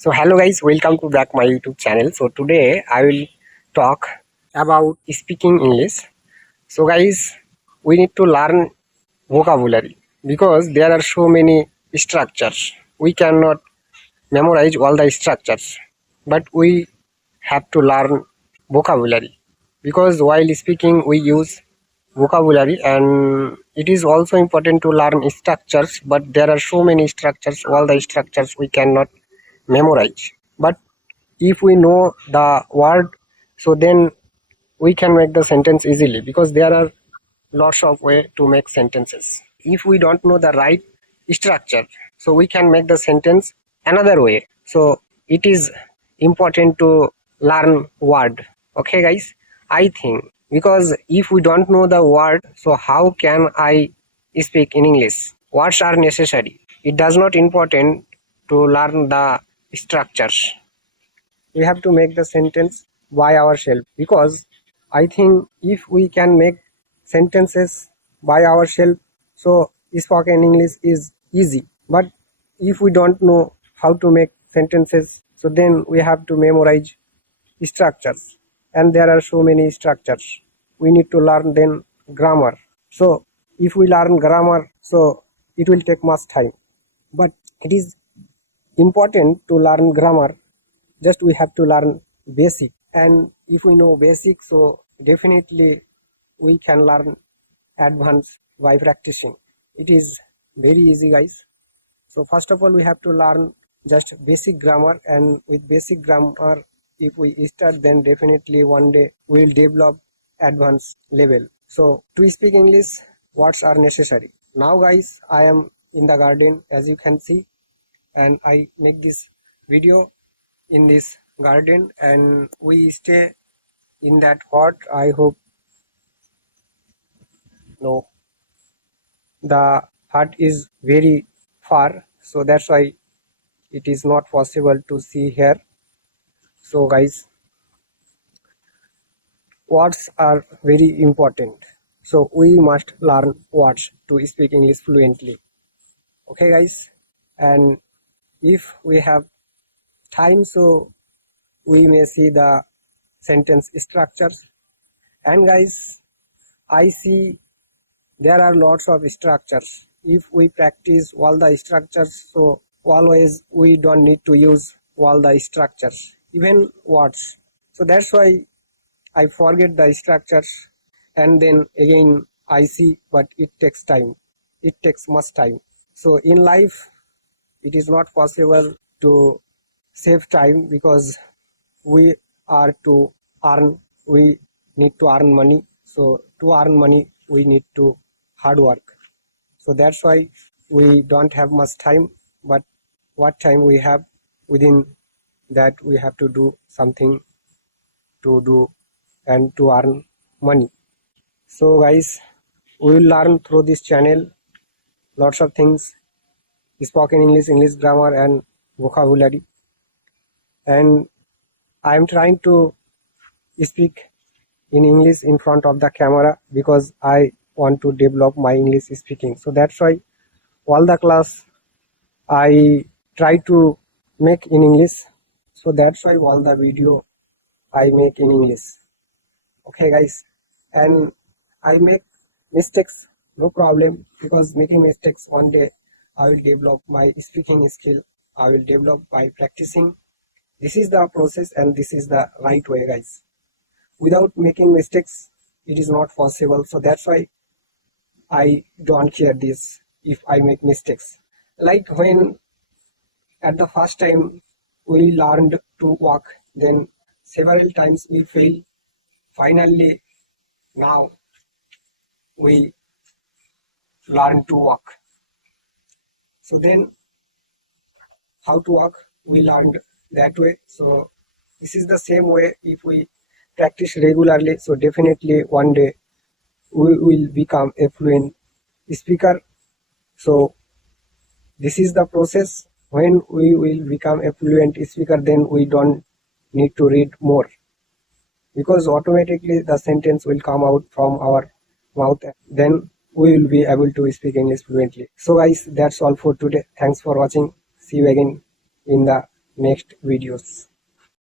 So hello guys, welcome to back my YouTube channel. So today I will talk about speaking English. So guys, we need to learn vocabulary because there are so many structures. We cannot memorize all the structures, but we have to learn vocabulary because while speaking we use vocabulary, and it is also important to learn structures, but there are so many structures, all the structures we cannot memorize. But if we know the word, so then we can make the sentence easily because there are lots of way to make sentences. If we don't know the right structure, so we can make the sentence another way. So it is important to learn word. Okay guys, I think because if we don't know the word, so how can I speak in English? Words are necessary. It does not important to learn the structures. We have to make the sentence by ourselves because I think if we can make sentences by ourselves, so spoken English is easy. But if we don't know how to make sentences, so then we have to memorize structures, and there are so many structures. We need to learn then grammar. So if we learn grammar, so it will take much time, but it is important to learn grammar. Just we have to learn basic, and if we know basic, so definitely we can learn advanced by practicing. It is very easy guys. So first of all we have to learn just basic grammar, and with basic grammar if we start, then definitely one day we will develop advanced level. So to speak English, words are necessary. Now guys, I am in the garden as you can see, and I make this video in this garden, and we stay in that hut. I hope no, the hut is very far, so that's why it is not possible to see here. So guys, words are very important, so we must learn words to speak English fluently. Okay guys, and if we have time, so we may see the sentence structures. And guys, I see there are lots of structures. If we practice all the structures, so always we don't need to use all the structures, even words. So that's why I forget the structures, and then again I see, but it takes time. It takes much time. So in life, it is not possible to save time because we are to earn, we need to earn money. So to earn money we need to hard work. So that's why we don't have much time, but what time we have, within that we have to do something to do and to earn money. So guys, we will learn through this channel lots of things: spoken English, English grammar and vocabulary. And I am trying to speak in English in front of the camera because I want to develop my English speaking. So that's why all the class I try to make in English. So that's why all the video I make in English. Okay guys, and I make mistakes, no problem, because making mistakes one day I will develop my speaking skill. I will develop by practicing. This is the process and this is the right way guys. Without making mistakes it is not possible. So that's why I don't care this if I make mistakes. Like when at the first time we learned to walk, then several times we fail. Finally now we learn to walk. So then how to walk we learned that way. So this is the same way. If we practice regularly, so definitely one day we will become a fluent speaker. So this is the process. When we will become a fluent speaker, then we don't need to read more because automatically the sentence will come out from our mouth. Then we will be able to speak English fluently. So guys, that's all for today. Thanks for watching. See you again in the next videos.